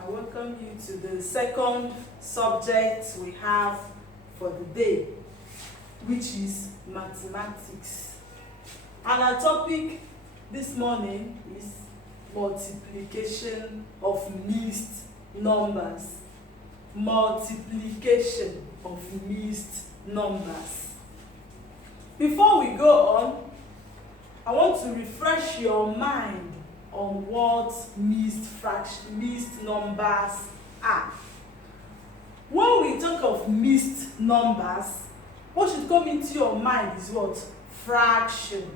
I welcome you to the second subject we have for the day, which is mathematics. And our topic this morning is multiplication of mixed numbers. Multiplication of mixed numbers. Before we go on, I want to refresh your mind on what mixed numbers are. When we talk of mixed numbers, what should come into your mind is what? Fraction.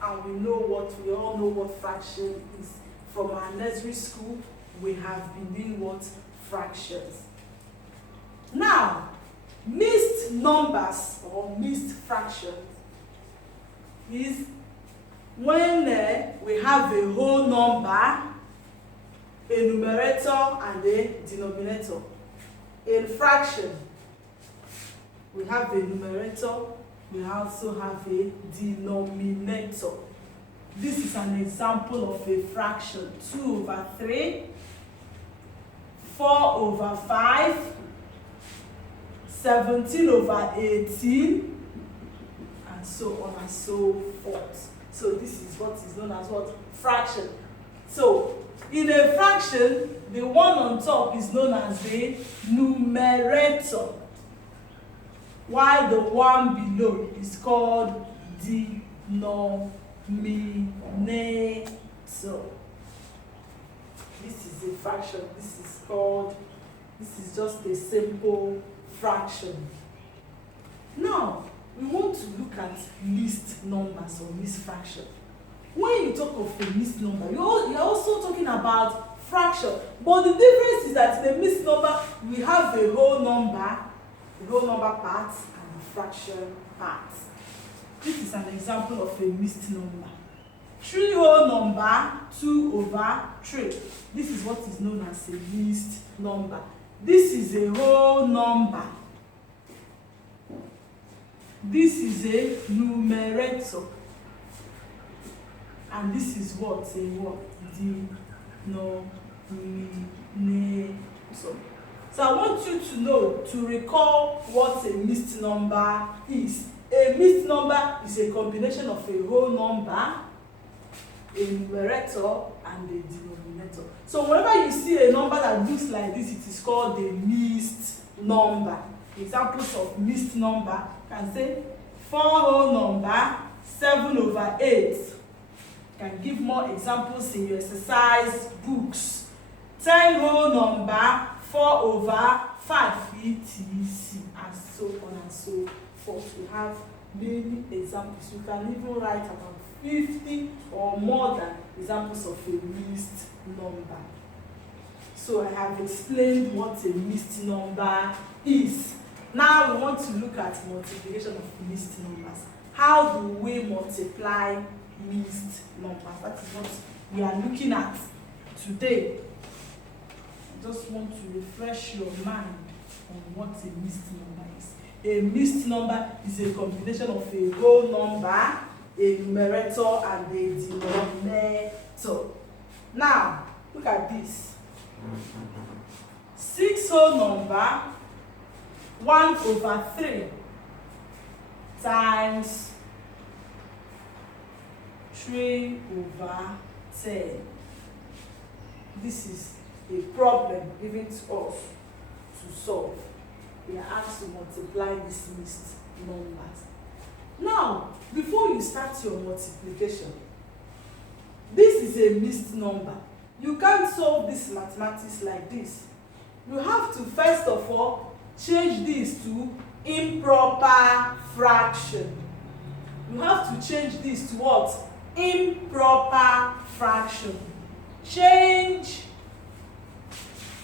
And we all know what fraction is. From our nursery school, we have been doing what? Fractions. Now, mixed numbers or mixed fractions is when we have a whole number, a numerator and a denominator. In fraction, we have a numerator, we also have a denominator. This is an example of a fraction. 2/3, 4/5, 17/18, and so on and so forth. So this is what is known as what? Fraction. So in a fraction, the one on top is known as the numerator, while the one below is called denominator. This is a fraction. This is just a simple fraction. Now, we want to look at mixed numbers or mixed fraction. When you talk of a mixed number, you're also talking about fraction. But the difference is that in a mixed number, we have a whole number part, and a fraction part. This is an example of a mixed number. 3 whole number, 2/3. This is what is known as a mixed number. This is a whole number. This is a numerator. And this is what? A what? Denominator. So I want you to know, to recall what a mixed number is. A mixed number is a combination of a whole number, a numerator, and a denominator. So whenever you see a number that looks like this, it is called a mixed number. Examples of mixed number can say 4 whole number, 7/8. Can give more examples in your exercise books. 10 whole number, 4/5, etc. and so on and so forth. We have many examples. You can even write about 50 or more than examples of a mixed number. So I have explained what a mixed number is. Now we want to look at multiplication of mixed numbers. How do we multiply mixed numbers? That is what we are looking at today. I just want to refresh your mind on what a mixed number is. A mixed number is a combination of a whole number, a numerator, and a denominator. Now, look at this. 6 whole number, 1/3 times 3/10. This is a problem given to us to solve. We are asked to multiply these mixed numbers. Now, before you start your multiplication, this is a mixed number. You can't solve this mathematics like this. You have to first of all change this to improper fraction. You have to change this to what? Improper fraction. Change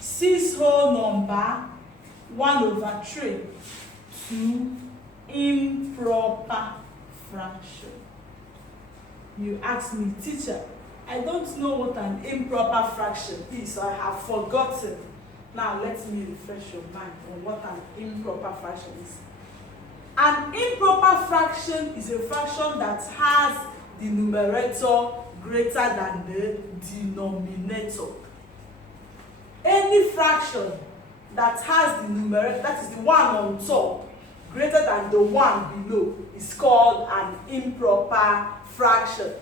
6 whole number, 1/3 to improper fraction. You ask me, teacher, I don't know what an improper fraction is, so I have forgotten. Now let me refresh your mind on what an improper fraction is. An improper fraction is a fraction that has the numerator greater than the denominator. Any fraction that has the numerator, that is the one on top, greater than the one below, is called an improper fraction.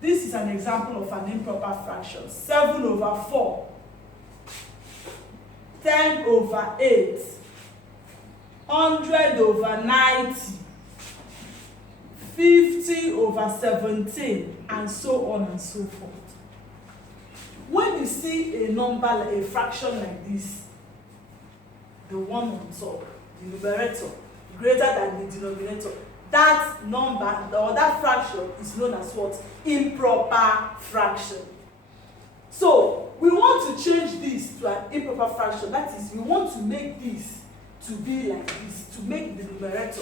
This is an example of an improper fraction. 7 over 4, 10 over 8, 100 over 90, 50 over 17, and so on and so forth. When you see a number, like a fraction like this, the one on top, the numerator, greater than the denominator, that number or that fraction is known as what? Improper fraction. So we want to change this to an improper fraction. That is, we want to make this to be like this, to make the numerator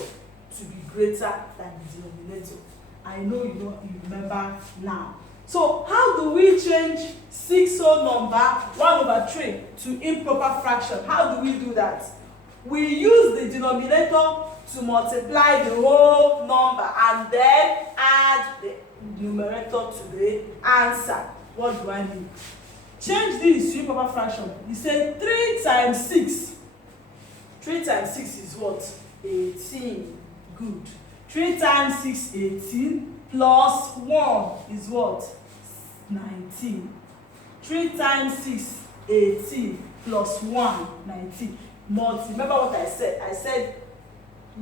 to be greater than the denominator. I know you remember now. So how do we change 6 whole number 1/3 to improper fraction? How do we do that? We use the denominator to multiply the whole number and then add the numerator to the answer. What do I need? Change this to improper fraction. You say 3 times 6. 3 times 6 is what? 18. Good. 3 times 6, 18. Plus 1 is what? 19. 3 times 6, 18. Plus 1, 19. Remember what I said? I said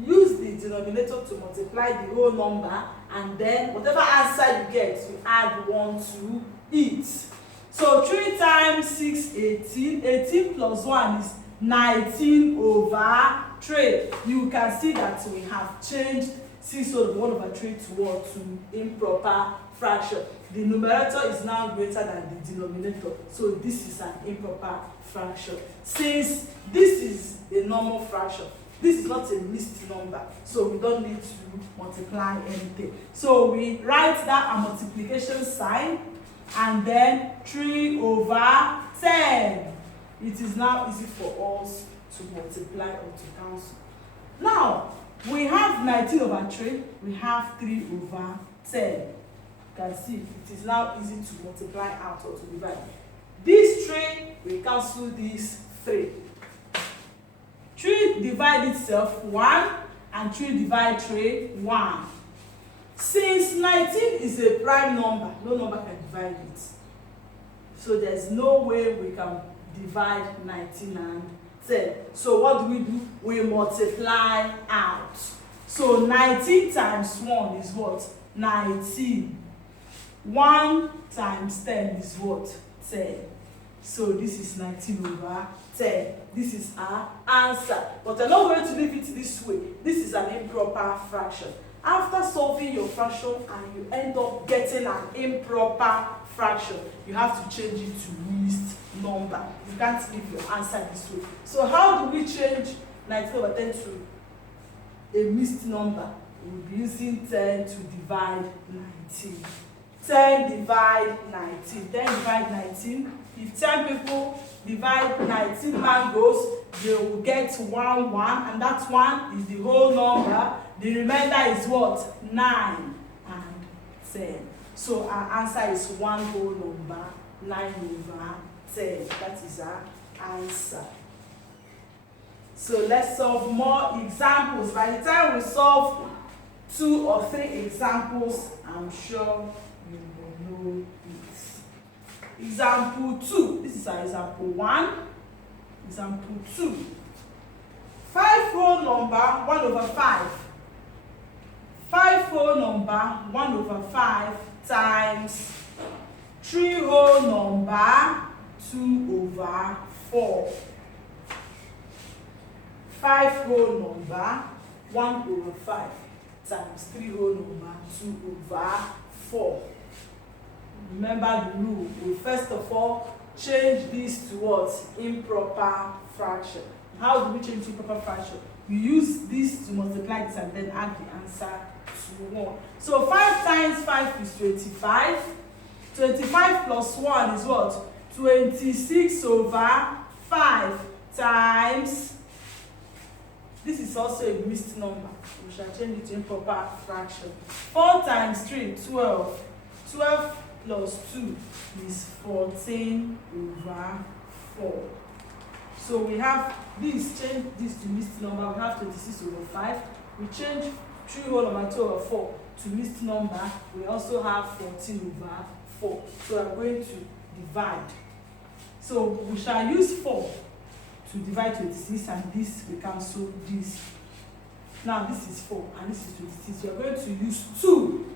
use the denominator to multiply the whole number, and then whatever answer you get, you add 1 to it. So 3 times 6, 18. 18 plus 1 is 19 over 3. You can see that we have changed 6 over 1/3 to what? To improper fraction. The numerator is now greater than the denominator. So this is an improper fraction. Since this is a normal fraction, this is not a mixed number, so we don't need to multiply anything. So we write down a multiplication sign and then 3 over 10. It is now easy for us to multiply or to cancel. Now, we have 19 over 3, we have 3 over 10. You can see it is now easy to multiply out or to divide. This 3, we cancel this 3. 3 divide itself 1, and 3 divide 3, 1. Since 19 is a prime number, no number can divide it. So there's no way we can divide 19 and 10. So what do? We multiply out. So 19 times 1 is what? 19. 1 times 10 is what? 10. So this is 19 over 10. This is our answer. But I'm not going to leave it this way. This is an improper fraction. After solving your fraction and you end up getting an improper fraction, you have to change it to mixed number. You can't leave your answer this way. So how do we change 19 over 10 to a mixed number? We'll be using 10 to divide 19. 10 divide 19. 10 divide 19. If 10 people divide 19 mangoes, they will get 1, 1, and that 1 is the whole number. The remainder is what? 9 and 10. So our answer is 1 whole number, 9 over 10. That is our answer. So let's solve more examples. By the time we solve 2 or 3 examples, I'm sure you will know it. Example 2. This is our example 1. Example 2. 5 whole number 1 over 5. 5 whole number 1 over 5 times 3 whole number 2 over 4. 5 whole number 1 over 5 times 3 whole number 2 over 4. Remember the rule. We first of all change this to what? Improper fraction. How do we change improper fraction? We use this to multiply this and then add the answer to 1. So 5 times 5 is 25. 25 plus 1 is what? 26 over 5 times. This is also a mixed number. We shall change it to improper fraction. 4 times 3, 12. 12 plus 2 is 14 over 4. So we have this, change this to mixed number, we have 26 over 5. We change 3 whole number 2 over 4 to mixed number, we also have 14 over 4. So we are going to divide. So we shall use 4 to divide 26, and this we cancel this. Now this is 4 and this is 26. We are going to use 2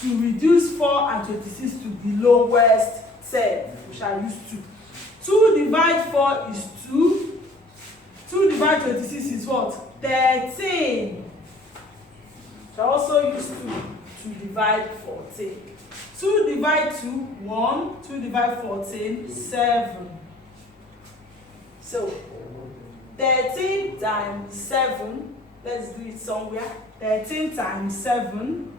to reduce 4 and 26 to the lowest term. We shall use 2. 2 divide 4 is 2. 2 divide 26 is what? 13. Shall also use 2 to divide 14. 2 divide 2, 1. 2 divide 14, 7. So 13 times 7, let's do it somewhere. 13 times 7.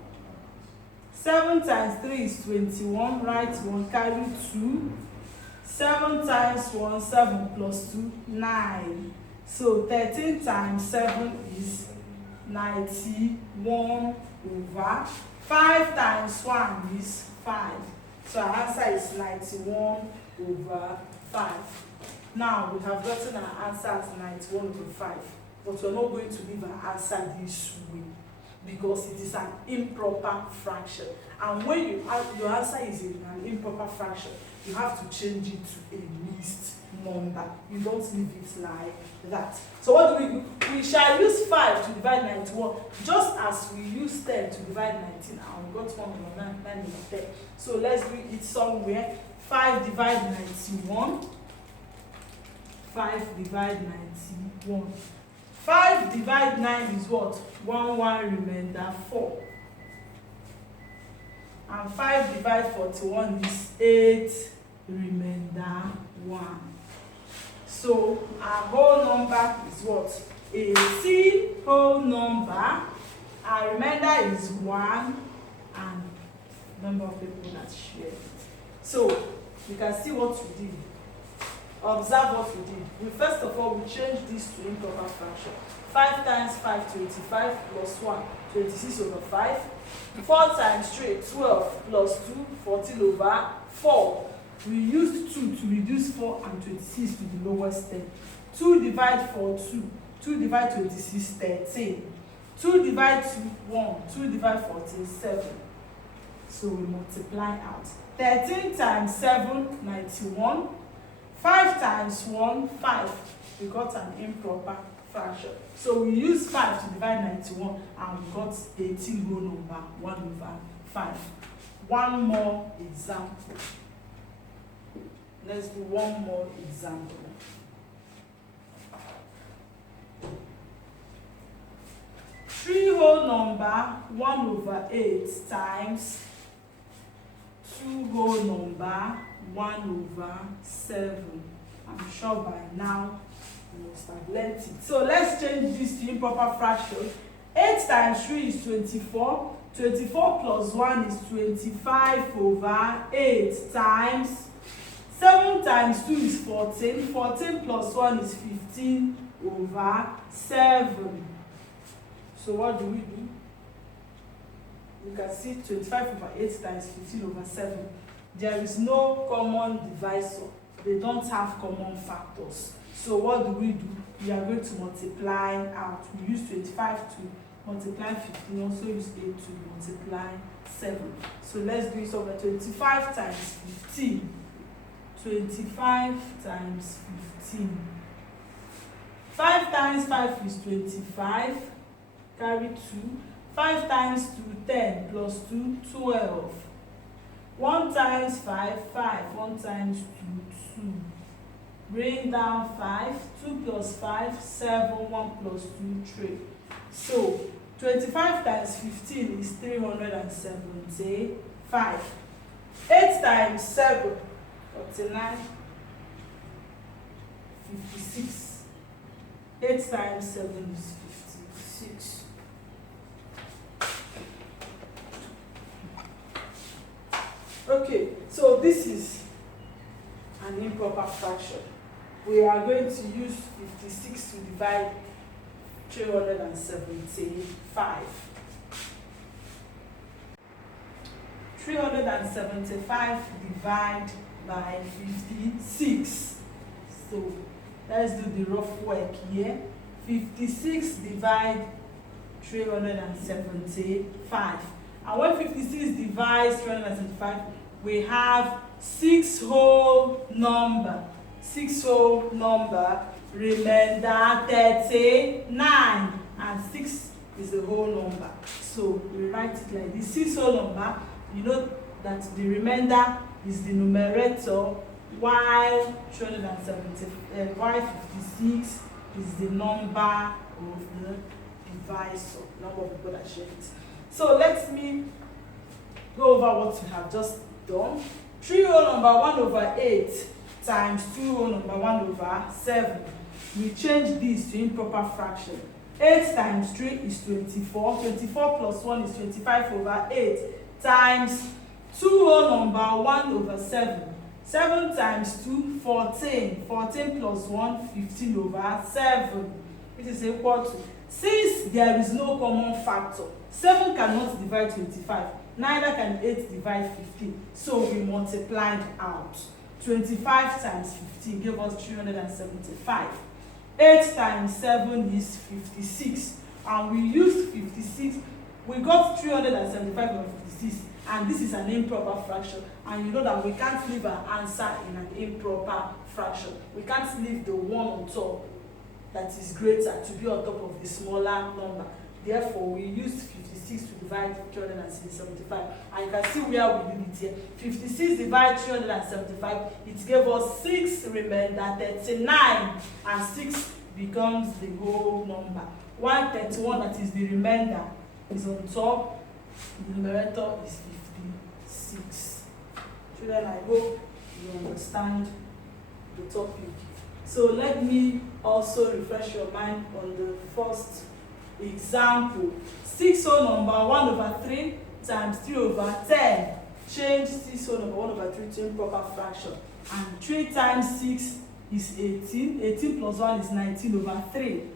7 times 3 is 21. Write 1, carry 2. 7 times 1, 7 plus 2, 9. So 13 times 7 is 91 over 5 times 1 is 5. So our answer is 91 over 5. Now we have gotten our answer as 91 over 5, but we're not going to leave our answer this way because it is an improper fraction. And when your answer is in an improper fraction, you have to change it to a mixed number. You don't leave it like that. So what do we do? We shall use 5 to divide 91, just as we use 10 to divide 19. And we got 1 over 9 over 10. So let's do it somewhere. 5 divide 91. 5 divide 91. 5 divide 9 is what? 1, 1 remainder 4. And 5 divide 41 is 8 remainder 1. So our whole number is what? 18 whole number. Our remainder is 1, and number of people that shared it. So you can see what we did. Observe what we did. We first of all, we changed this to improper fraction. 5 times 5, 25 plus 1, 26 over 5. 4 times 3, 12 plus 2, 14 over 4. We used 2 to reduce 4 and 26 to the lowest term. 2 divide 4, 2. 2 divide 26, 13. 2 divide 2, 1. 2 divide 14, 7. So we multiply out. 13 times 7, 91. 5 times 1, 5. We got an improper fraction. So we use 5 to divide 91, and we got 18 whole number, 1 over 5. One more example. Let's do one more example. Three whole number, 1 over 8 times 2 whole number, 1 over 7. I'm sure by now you must have learnt it. So let's change this to improper fraction. 8 times 3 is 24. 24 plus 1 is 25 over 8 times 7 times 2 is 14. 14 plus 1 is 15 over 7. So what do we do? You can see 25 over 8 times 15 over 7. There is no common divisor. They don't have common factors. So what do? We are going to multiply out. We use 25 to multiply 15. Also use 8 to multiply 7. So let's do it over 25 times 15. 25 times 15. 5 times 5 is 25. Carry 2. 5 times 2, 10 plus 2, 12. 1 times 5, 5. 1 times 2, 2. Bring down 5. 2 plus 5, 7. 1 plus 2, 3. So 25 times 15 is 375. 8 times 7, 49. 56. 8 times 7 is 56. Okay, so this is an improper fraction. We are going to use 56 to divide 375. 375 divided by 56. So Let's do the rough work here. 56 divide 375. And when 56 divides 375, we have 6 whole number. 6 whole number, remainder 39, and 6 is the whole number. So we write it like this. 6 whole number, you know that the remainder is the numerator, while 56 is the number of the divisor, number of people that share it. So let me go over what we have just done. 3 whole number 1/8 times 2 whole number 1/7. We change this to improper fraction. 8 times 3 is 24. 24 plus 1 is 25/8 times 2 whole number 1/7. 7 times 2, 14. 14 plus 1, 15/7. It is equal to, since there is no common factor, 7 cannot divide 25, neither can 8 divide 15. So we multiplied out. 25 times 15 gave us 375. 8 times 7 is 56. And we used 56. We got 375 over 56. And this is an improper fraction. And you know that we can't leave an answer in an improper fraction. We can't leave the one on top that is greater to be on top of the smaller number. Therefore, we used 56 to divide 375. And you can see where we did it here. 56 divided 375, it gave us 6 remainder 39, and 6 becomes the whole number. 131, that is the remainder, is on top. The numerator is 56. Children, I hope you understand the topic. So let me also refresh your mind on the first example. 6 whole number 1/3 times 3/10. Change 6 whole number 1/3 to improper fraction. And 3 times 6 is 18. 18 plus 1 is 19/3.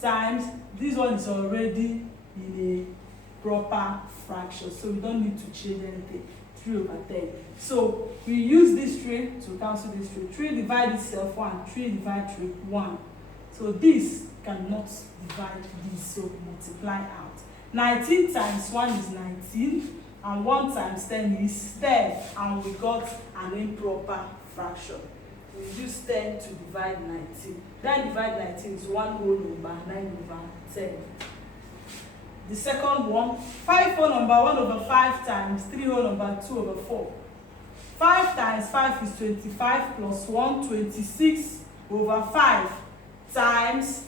Times, this one is already in a proper fraction, so we don't need to change anything. 3/10. So we use this 3 to cancel this 3. 3 divide itself 1. 3 divide 3, 1. So this cannot divide this, so multiply out. 19 times 1 is 19, and 1 times 10 is 10, and we got an improper fraction. We use 10 to divide 19. 9 divide 19 is 1 whole number, 9/10. The second one, 5 whole number 1/5 times 3 whole number 2/4. 5 times 5 is 25 plus 1, 26/5, times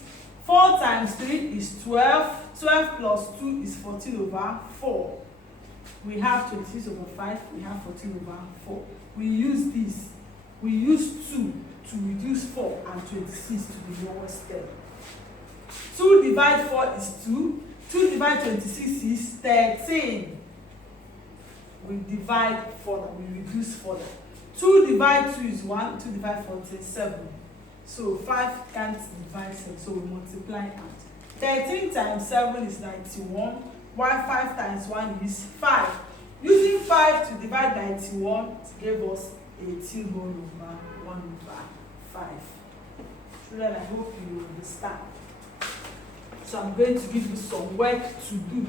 4 times 3 is 12. 12 plus 2 is 14/4. We have 26/5, we have 14/4. We use this. We use 2 to reduce 4 and 26 to the lowest term. 2 divide 4 is 2. 2 divide 26 is 13. We divide further, we reduce further. 2 divide 2 is 1. 2 divide 4 is 7. So 5 can't divide 7, so we multiply out. 13 times 7 is 91, while 5 times 1 is 5. Using 5 to divide 91, it gave us 18 whole number 1/5. Children, I hope you understand. So I'm going to give you some work to do.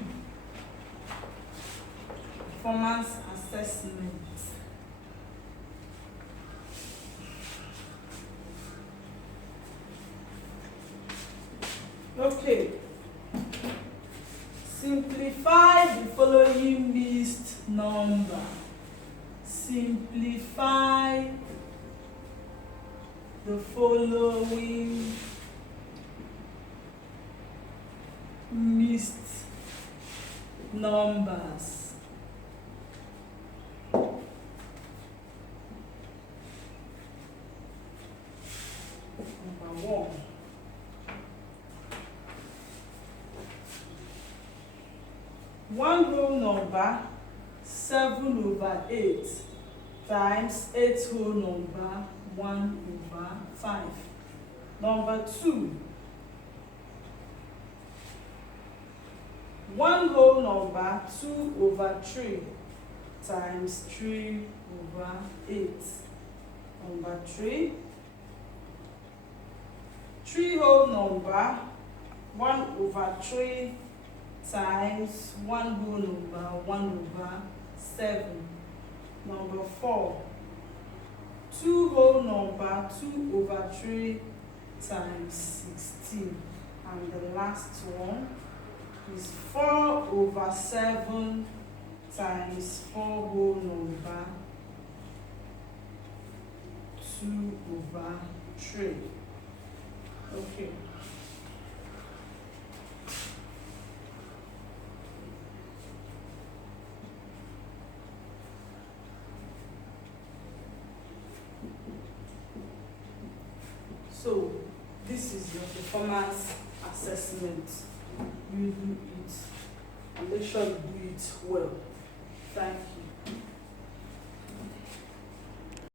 Performance assessment. Okay. Simplify the following mixed number. Simplify the following mixed numbers. Number 1. One whole number 7/8 times 8 whole number 1/5. Number 2. One whole number 2/3 times 3/8. Number 3. number 1/3 times 1 whole number 1/7. Number 4, 2 whole number 2/3 times 16. And the last one is 4/7 times 4 whole number 2/3. Okay. So this is your performance assessment. You do it and make sure you do it well. Thank you.